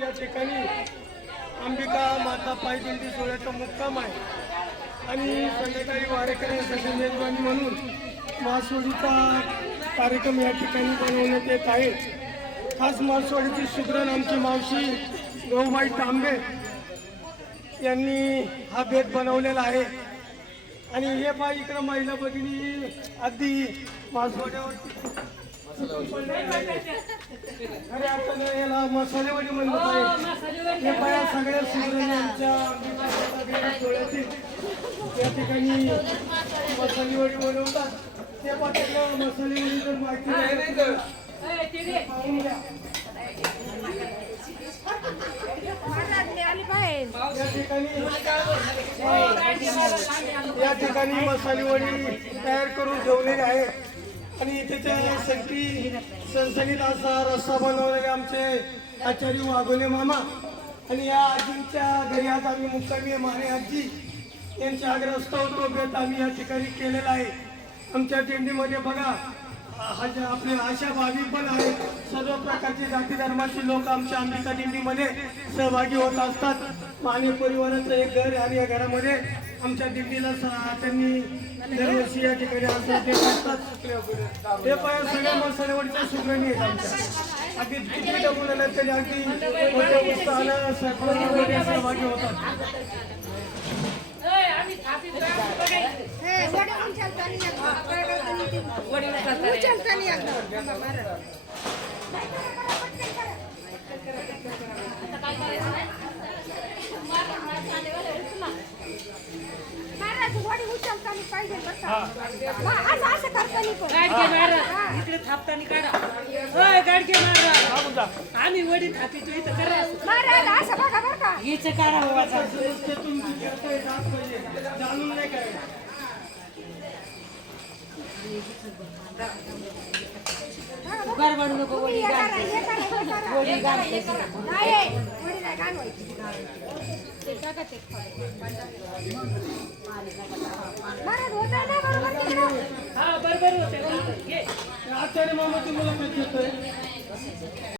या ठिकाणी अंबिका माता पायदिंडी सोहळ्याचा मुक्काम आहे आणि संध्याकाळी वारेकऱ्यांसाठी मेजवानी म्हणून मासवडीचा कार्यक्रम या ठिकाणी बनवण्यात येत आहे। खास मासवडीची सुग्रण आमची मावशी गौबाई तांबे यांनी हा बेत बनवलेला आहे आणि हे पहा इकडं महिला भगिनी अगदी मासवड्यावर खऱ्या अर्थानं याला मसालेवाडी म्हणलं पाहिजे। हे पाया सगळ्या सुग्रणांच्या या ठिकाणी मसालेवाडी बनवतात। ते पाठवलं मसालेवाडी जर माहिती नाही तर पाहून घ्या। या ठिकाणी मसालेवाडी तयार करून ठेवलेली आहे आणि त्याच्या साठी सणसणीत असा रस्सा बनवलेले आमचे आचार्य वाघोले मामा आणि या आजींच्या घरी आज आम्ही मुक्कामी माने आजी यांच्या आग्रस्तव तो बेत आम्ही या ठिकाणी केलेला आहे। आमच्या दिंडीमध्ये बघा आपले आशा भावी पण आहेत। सर्व प्रकारचे जाती धर्माचे लोक आमच्या अंबिका दिंडीमध्ये सहभागी होत असतात। माने परिवाराचं एक घर आणि या घरामध्ये आमच्या दिंडीला त्यांनी दरवर्षी या ठिकाणी देत असतात। हे पाय सगळ्या मसालेवाडीच्या सुग्रणी आहेत आमच्या। अगदी किती डबुला तरी अगदी मोठ्या उत्साहानं सहभागी होतात। इकडे थापतानी काढा गाडगे महाराज आम्ही वडी थापितो इथं करा असं बघा बरं का हिचं काढा जाणून नाही काय गडबडू नको वडी बरोबर होते आचार्य मामाची मुलाखत घेतोय।